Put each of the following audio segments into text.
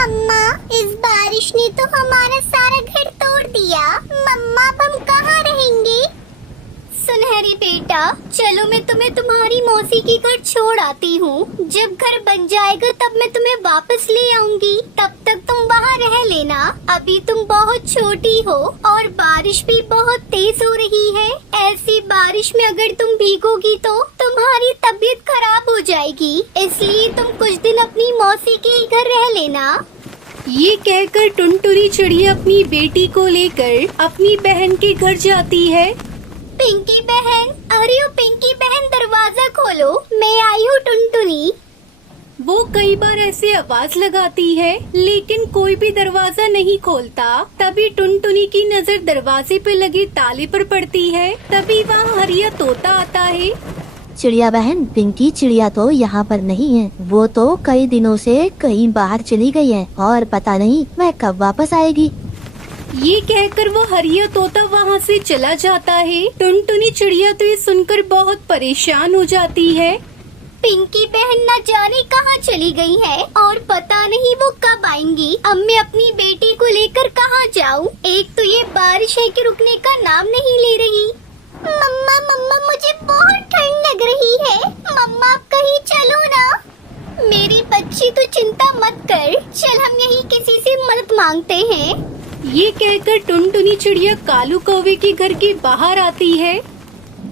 मम्मा, इस बारिश ने तो हमारा सारा घर तोड़ दिया। मम्मा, अब हम कहाँ रहेंगे? सुनहरी बेटा, चलो मैं तुम्हें तुम्हारी मौसी के घर छोड़ आती हूँ। जब घर बन जाएगा तब मैं तुम्हें वापस ले आऊंगी। तब तक तुम वहाँ रह लेना। अभी तुम बहुत छोटी हो और बारिश भी बहुत तेज हो रही है। ऐसी बारिश में अगर तुम भीगोगी तो तुम्हारी तबीयत खराब हो जाएगी। इसलिए तुम कुछ दिन अपनी मौसी के घर रह लेना। ये कहकर टुनटुनी चिड़िया अपनी बेटी को लेकर अपनी बहन के घर जाती है। पिंकी बहन, अरे ओ पिंकी बहन, दरवाजा खोलो, मैं आई हूँ टुनटुनी। वो कई बार ऐसे आवाज लगाती है लेकिन कोई भी दरवाजा नहीं खोलता। तभी टुनटुनी की नजर दरवाजे पे लगे ताले पर पड़ती है। तभी वहाँ हरिया तोता आता है। चिड़िया बहन, पिंकी चिड़िया तो यहाँ पर नहीं है। वो तो कई दिनों से कहीं बाहर चली गई है और पता नहीं वह कब वापस आएगी। ये कहकर वो हरिया तोता वहाँ से चला जाता है। टुनटुनी चिड़िया तो ये सुनकर बहुत परेशान हो जाती है। पिंकी बहन न जाने कहाँ चली गई है और पता नहीं वो कब आएंगी। अब मैं अपनी बेटी को लेकर कहाँ जाऊँ? एक तो ये बारिश है कि रुकने का नाम नहीं ले रही। मम्मा मम्मा, मुझे बहुत ठंड लग रही है। मम्मा, आप कहीं चलो ना। मेरी बच्ची, तो चिंता मत कर, चल हम यहीं किसी से मदद मांगते हैं। ये कहकर टुनटुनी चिड़िया कालू कौवे के घर के बाहर आती है।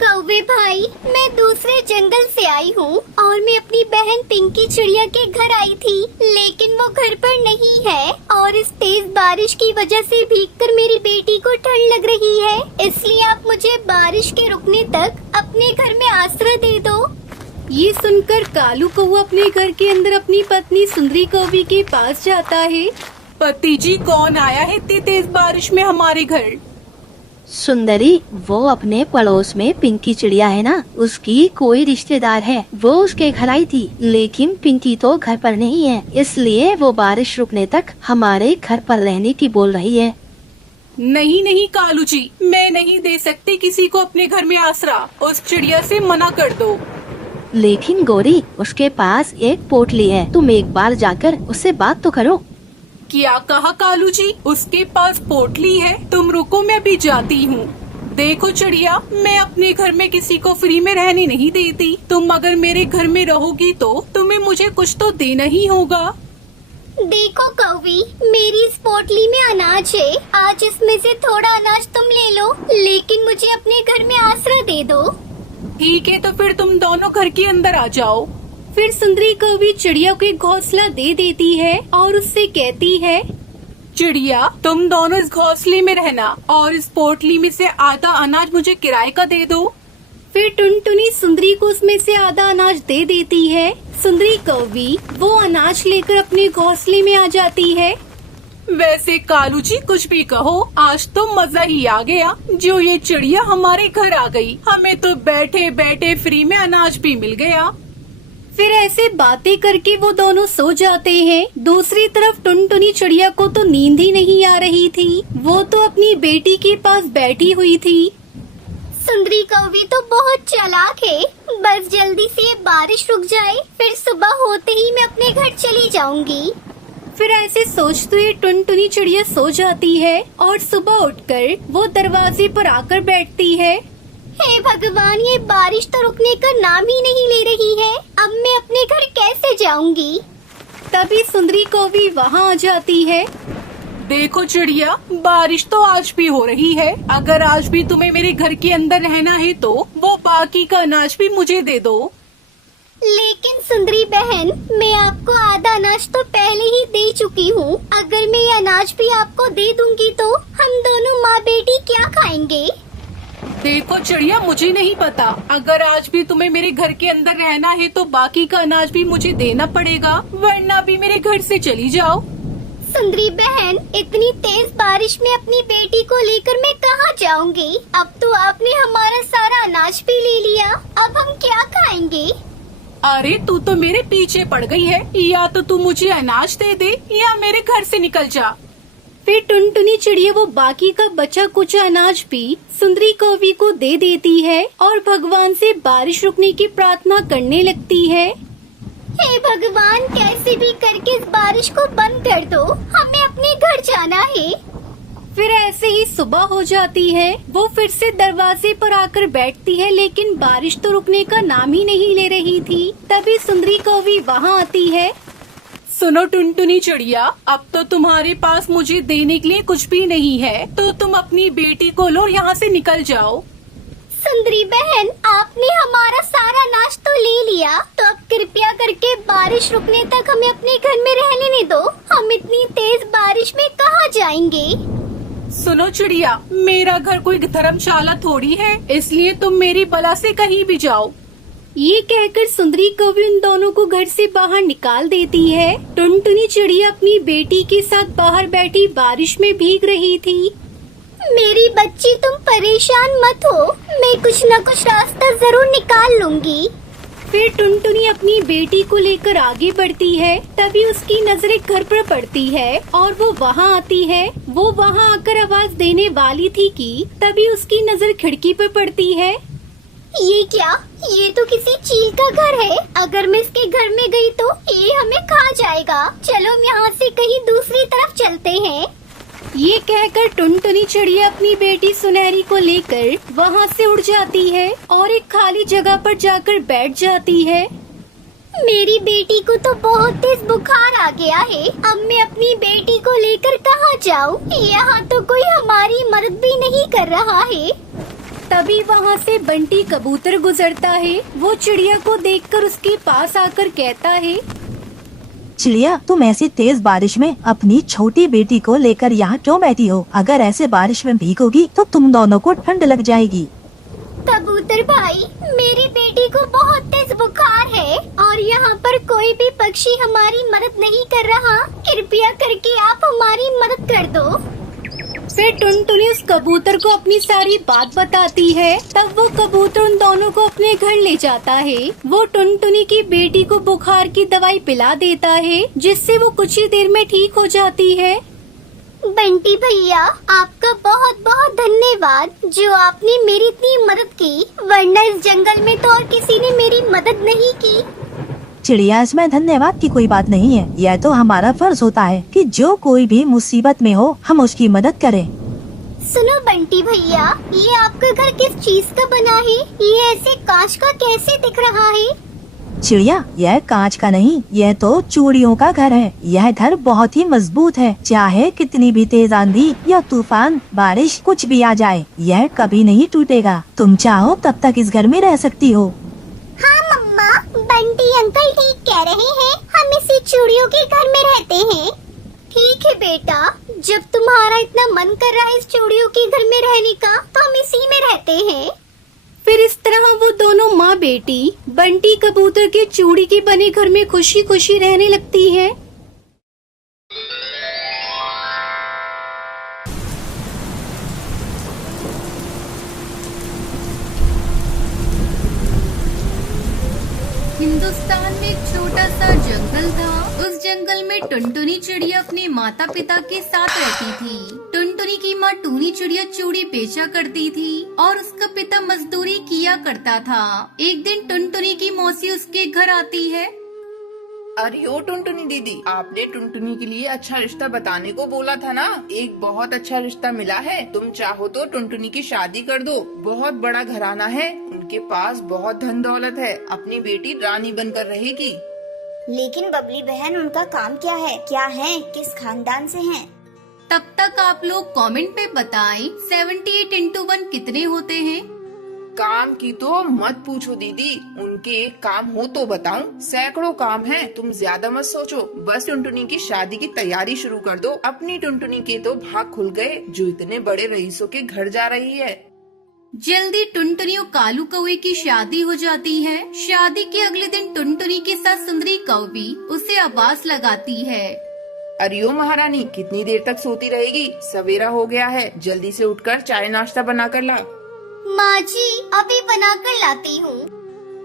कौवे भाई, मैं दूसरे जंगल से आई हूँ और मैं अपनी बहन पिंकी चिड़िया के घर आई थी, लेकिन वो घर पर नहीं है और इस तेज बारिश की वजह से भीगकर मेरी बेटी को ठंड लग रही है। इसलिए आप मुझे बारिश के रुकने तक अपने घर में आश्रय दे दो। ये सुनकर कालू कौवा अपने घर के अंदर अपनी पत्नी सुंदरी कौवी के पास जाता है। पति जी, कौन आया है इतनी तेज बारिश में हमारे घर? सुंदरी, वो अपने पड़ोस में पिंकी चिड़िया है ना, उसकी कोई रिश्तेदार है। वो उसके घर आई थी, लेकिन पिंकी तो घर पर नहीं है, इसलिए वो बारिश रुकने तक हमारे घर पर रहने की बोल रही है। नहीं नहीं कालू जी, मैं नहीं दे सकती किसी को अपने घर में आसरा। उस चिड़िया से मना कर दो। लेकिन गौरी, उसके पास एक पोटली है, तुम एक बार जाकर उससे बात तो करो। क्या कहा कालू जी? उसके पास पोटली है? तुम रुको, मैं भी जाती हूँ। देखो चिड़िया, मैं अपने घर में किसी को फ्री में रहने नहीं देती। तुम अगर मेरे घर में रहोगी तो तुम्हें मुझे कुछ तो देना ही होगा। देखो कौवी, मेरी इस पोटली में अनाज है। आज इसमें से थोड़ा अनाज तुम ले लो, लेकिन मुझे अपने घर में आश्रय दे दो। ठीक है, तो फिर तुम दोनों घर के अंदर आ जाओ। फिर सुंदरी कौवी चिड़िया को एक घोंसला दे देती है और उससे कहती है, चिड़िया, तुम दोनों इस घोंसले में रहना और इस पोटली में से आधा अनाज मुझे किराए का दे दो। फिर टुनटुनी सुंदरी को उसमें से आधा अनाज दे देती है। सुंदरी कौवी वो अनाज लेकर अपने घोंसले में आ जाती है। वैसे कालू जी, कुछ भी कहो, आज तो मजा ही आ गया जो ये चिड़िया हमारे घर आ गई। हमें तो बैठे बैठे फ्री में अनाज भी मिल गया। फिर ऐसे बातें करके वो दोनों सो जाते हैं। दूसरी तरफ टुनटुनी चिड़िया को तो नींद ही नहीं आ रही थी। वो तो अपनी बेटी के पास बैठी हुई थी। सुंदरी कौवी तो बहुत चालाक है। बस जल्दी से ये बारिश रुक जाए, फिर सुबह होते ही मैं अपने घर चली जाऊंगी। फिर ऐसे सोचते हुए टुनटुनी चिड़िया सो जाती है और सुबह उठकर वो दरवाजे पर आकर बैठती है। हे भगवान, ये बारिश तो रुकने का नाम ही नहीं ले रही है। अब मैं अपने घर कैसे जाऊंगी? तभी सुंदरी कौवी वहाँ आ जाती है। देखो चिड़िया, बारिश तो आज भी हो रही है। अगर आज भी तुम्हें मेरे घर के अंदर रहना है तो वो बाकी का अनाज भी मुझे दे दो। लेकिन सुंदरी बहन, मैं आपको आधा अनाज तो पहले ही दे चुकी हूँ। अगर मैं ये अनाज भी आपको दे दूंगी तो हम दोनों माँ बेटी क्या खाएंगे? देखो चिड़िया, मुझे नहीं पता। अगर आज भी तुम्हें मेरे घर के अंदर रहना है तो बाकी का अनाज भी मुझे देना पड़ेगा, वरना भी मेरे घर से चली जाओ। सुंदरी बहन, इतनी तेज बारिश में अपनी बेटी को लेकर मैं कहाँ जाऊंगी? अब तो आपने हमारा सारा अनाज भी ले लिया, अब हम क्या खाएंगे? अरे तू तो मेरे पीछे पड़ गई है। या तो तू मुझे अनाज दे दे या मेरे घर से निकल जा। फिर टुनटुनी चिड़िया वो बाकी का बचा कुचा अनाज भी सुंदरी कौवी को दे देती है और भगवान से बारिश रुकने की प्रार्थना करने लगती है। हे भगवान, कैसे भी करके इस बारिश को बंद कर दो, हमें अपने घर जाना है। फिर ऐसे ही सुबह हो जाती है। वो फिर से दरवाजे पर आकर बैठती है, लेकिन बारिश तो रुकने का नाम ही नहीं ले रही थी। तभी सुंदरी कौवी वहाँ आती है। सुनो टुनटुनी चिड़िया, अब तो तुम्हारे पास मुझे देने के लिए कुछ भी नहीं है, तो तुम अपनी बेटी को लो, यहाँ से निकल जाओ। सुंदरी बहन, आपने हमारा सारा नाश तो ले लिया, तो अब कृपया करके बारिश रुकने तक हमें अपने घर में रहने नहीं दो। हम इतनी तेज बारिश में कहाँ जाएंगे? सुनो चिड़िया, मेरा घर कोई धर्मशाला थोड़ी है, इसलिए तुम मेरी बला से कहीं भी जाओ। ये कहकर सुंदरी कौवी उन दोनों को घर से बाहर निकाल देती है। टुनटुनी चिड़िया अपनी बेटी के साथ बाहर बैठी बारिश में भीग रही थी। मेरी बच्ची, तुम परेशान मत हो, मैं कुछ न कुछ रास्ता जरूर निकाल लूंगी। फिर टुनटुनी अपनी बेटी को लेकर आगे बढ़ती है। तभी उसकी नजर एक घर पर पड़ती है और वो वहाँ आती है। वो वहाँ आकर आवाज देने वाली थी कि तभी उसकी नजर खिड़की पर पड़ती है। ये क्या? ये तो किसी चील का घर है। अगर मैं इसके घर में गई तो ये हमें खा जाएगा। चलो हम यहाँ से कहीं दूसरी तरफ चलते हैं। ये कहकर टुनटुनी चिड़िया अपनी बेटी सुनहरी को लेकर वहाँ से उड़ जाती है और एक खाली जगह पर जाकर बैठ जाती है। मेरी बेटी को तो बहुत तेज बुखार आ गया है। अब मैं अपनी बेटी को लेकर कहाँ जाऊँ? यहाँ तो कोई हमारी मदद भी नहीं कर रहा है। तभी वहाँ से बंटी कबूतर गुजरता है। वो चिड़िया को देखकर उसके पास आकर कहता है, चिड़िया, तुम ऐसी तेज बारिश में अपनी छोटी बेटी को लेकर यहाँ क्यों बैठी हो? अगर ऐसे बारिश में भीगोगी तो तुम दोनों को ठंड लग जाएगी। कबूतर भाई, मेरी बेटी को बहुत तेज बुखार है और यहाँ पर कोई भी पक्षी हमारी मदद नहीं कर रहा। कृपया करके आप हमारी मदद कर दो। फिर टुनटुनी उस कबूतर को अपनी सारी बात बताती है। तब वो कबूतर उन दोनों को अपने घर ले जाता है। वो टुनटुनी की बेटी को बुखार की दवाई पिला देता है, जिससे वो कुछ ही देर में ठीक हो जाती है। बंटी भैया, आपका बहुत बहुत धन्यवाद जो आपने मेरी इतनी मदद की, वरना इस जंगल में तो और किसी ने मेरी मदद नहीं की। चिड़िया, इसमें धन्यवाद की कोई बात नहीं है। यह तो हमारा फर्ज होता है कि जो कोई भी मुसीबत में हो हम उसकी मदद करें। सुनो बंटी भैया, ये आपका घर किस चीज का बना है? ये ऐसे कांच का कैसे दिख रहा है? चिड़िया, यह कांच का नहीं, यह तो चूड़ियों का घर है। यह घर बहुत ही मजबूत है। चाहे कितनी भी तेज आंधी या तूफान, बारिश, कुछ भी आ जाए, यह कभी नहीं टूटेगा। तुम चाहो तब तक इस घर में रह सकती हो। हाँ मम्मा, बंटी अंकल ठीक कह रहे हैं। हम इसी चूड़ियों के घर में रहते हैं। ठीक है बेटा, जब तुम्हारा इतना मन कर रहा है इस चूड़ियों के घर में रहने का, तो हम इसी में रहते हैं। फिर इस तरह वो दोनों माँ बेटी बंटी कबूतर के चूड़ी के बने घर में खुशी खुशी रहने लगती है। हिंदुस्तान में एक छोटा सा जंगल था। उस जंगल में टुनटुनी चिड़िया अपने माता पिता के साथ रहती थी। टुनटुनी की माँ टूनी चिड़िया चूड़ी बेचा करती थी और उसका पिता मजदूरी किया करता था। एक दिन टुनटुनी की मौसी उसके घर आती है। अरे ओ टुनटुनी दीदी, आपने टुनटुनी के लिए अच्छा रिश्ता बताने को बोला था ना। एक बहुत अच्छा रिश्ता मिला है। तुम चाहो तो टुनटुनी की शादी कर दो। बहुत बड़ा घराना है, उनके पास बहुत धन दौलत है। अपनी बेटी रानी बनकर रहेगी। लेकिन बबली बहन, उनका काम क्या है? क्या है? किस खानदान से हैं? तब तक आप लोग कमेंट पे बताएं 78 into 1 कितने होते हैं। काम की तो मत पूछो दीदी, उनके एक काम हो तो बताऊं, सैकड़ों काम हैं। तुम ज्यादा मत सोचो, बस टुनटुनी की शादी की तैयारी शुरू कर दो। अपनी टुनटुनी के तो भाग खुल गए जो इतने बड़े रईसों के घर जा रही है। जल्दी टुनटुनी और कालू कौवे की शादी हो जाती है। शादी के अगले दिन टुनटुनी के साथ सुंदरी कौवी उसे आवाज लगाती है। अरे ओ महारानी, कितनी देर तक सोती रहेगी? सवेरा हो गया है, जल्दी से उठकर चाय नाश्ता बना कर ला। माँ जी, अभी बना कर लाती हूँ।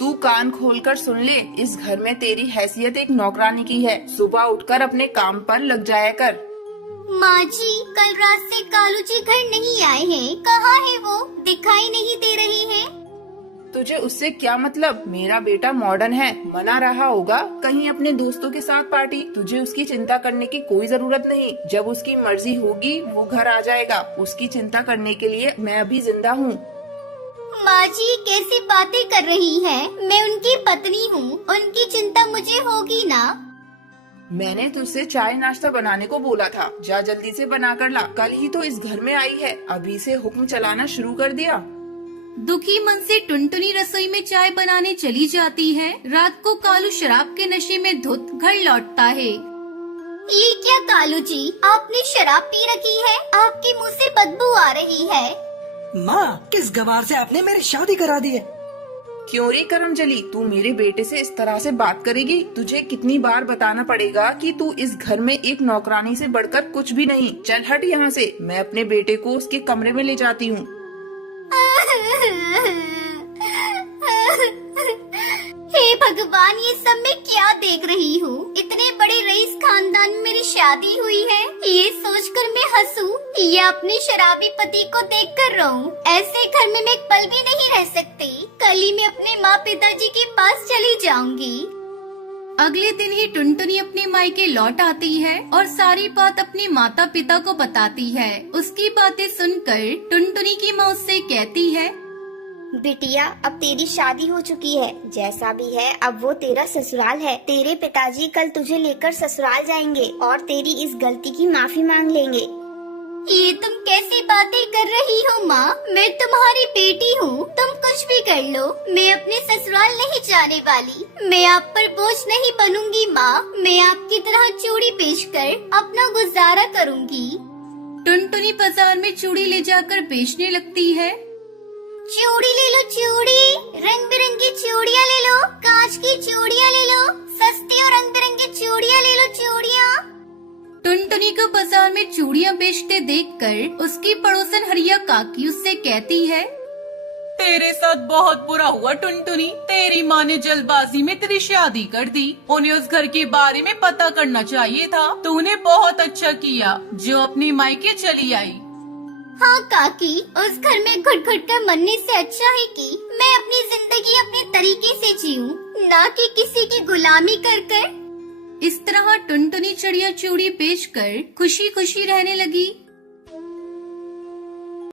तू कान खोलकर सुन ले, इस घर में तेरी हैसियत एक नौकरानी की है। सुबह उठकर अपने काम पर लग जाया कर। माँ जी, कल रात से कालू जी घर नहीं आए हैं। कहाँ है वो? दिखाई नहीं दे रहे हैं। तुझे उससे क्या मतलब? मेरा बेटा मॉडर्न है, मना रहा होगा कहीं अपने दोस्तों के साथ पार्टी। तुझे उसकी चिंता करने की कोई जरूरत नहीं। जब उसकी मर्जी होगी वो घर आ जाएगा। उसकी चिंता करने के लिए मैं अभी जिंदा हूँ। माँ जी कैसी बातें कर रही हैं? मैं उनकी पत्नी हूँ, उनकी चिंता मुझे होगी ना। मैंने तुझसे चाय नाश्ता बनाने को बोला था, जा जल्दी से बना कर ला। कल ही तो इस घर में आई है, अभी से हुक्म चलाना शुरू कर दिया। दुखी मन से टुनटुनी रसोई में चाय बनाने चली जाती है। रात को कालू शराब के नशे में धुत घर लौटता है। ये क्या कालू जी, आपने शराब पी रखी है? आपके मुंह से बदबू आ रही है। माँ, किस गवार से आपने मेरी शादी करा दी है? क्यों रे करमजली, तू मेरे बेटे से इस तरह से बात करेगी? तुझे कितनी बार बताना पड़ेगा कि तू इस घर में एक नौकरानी से बढ़कर कुछ भी नहीं। चल हट यहाँ से, मैं अपने बेटे को उसके कमरे में ले जाती हूँ। हे भगवान, ये सब मैं क्या देख रही हूँ? इतने बड़े रईस खानदान में मेरी शादी हुई है, ये सोचकर मैं हंसूं या अपने शराबी पति को देखकर रोऊं? ऐसे घर में मैं एक पल भी नहीं रह सकती। कल ही मैं अपने माँ पिताजी के पास चली जाऊंगी। अगले दिन ही टुनटुनी अपने मायके लौट आती है और सारी बात अपने माता पिता को बताती है। उसकी बातें सुनकर टुनटुनी की माँ उससे कहती है, बिटिया, अब तेरी शादी हो चुकी है। जैसा भी है अब वो तेरा ससुराल है। तेरे पिताजी कल तुझे लेकर ससुराल जाएंगे और तेरी इस गलती की माफी मांग लेंगे। ये तुम कैसी बातें कर रही हो माँ? मैं तुम्हारी बेटी हूँ, तुम कुछ भी कर लो, मैं अपने ससुराल नहीं जाने वाली। मैं आप पर बोझ नहीं बनूंगी माँ, मैं आपकी तरह चूड़ी बेचकर अपना गुजारा करूँगी। टुनटुनी बाजार में चूड़ी ले जाकर बेचने लगती है। चूड़ी ले लो चूड़ी, रंग बिरंगी चूड़ियाँ ले लो, कांच की चूड़ियाँ ले लो, सस्ती और रंग बिरंगी चूड़ियाँ ले लो चूड़ियाँ। टुनटुनी को बाजार में चूड़ियाँ बेचते देखकर उसकी पड़ोसन हरिया काकी उससे कहती है, तेरे साथ बहुत बुरा हुआ टुनटुनी। तेरी माँ ने जल्दबाजी में तेरी शादी कर दी। उन्हें उस घर के बारे में पता करना चाहिए था। तूने बहुत अच्छा किया जो अपनी मायके चली आई। हाँ काकी, उस घर में घुट घुट कर मरने से अच्छा है कि मैं अपनी जिंदगी अपने तरीके से जीऊं, ना कि किसी की गुलामी कर कर। इस तरह टुनटुनी चिड़िया चूड़ी बेचकर खुशी खुशी रहने लगी।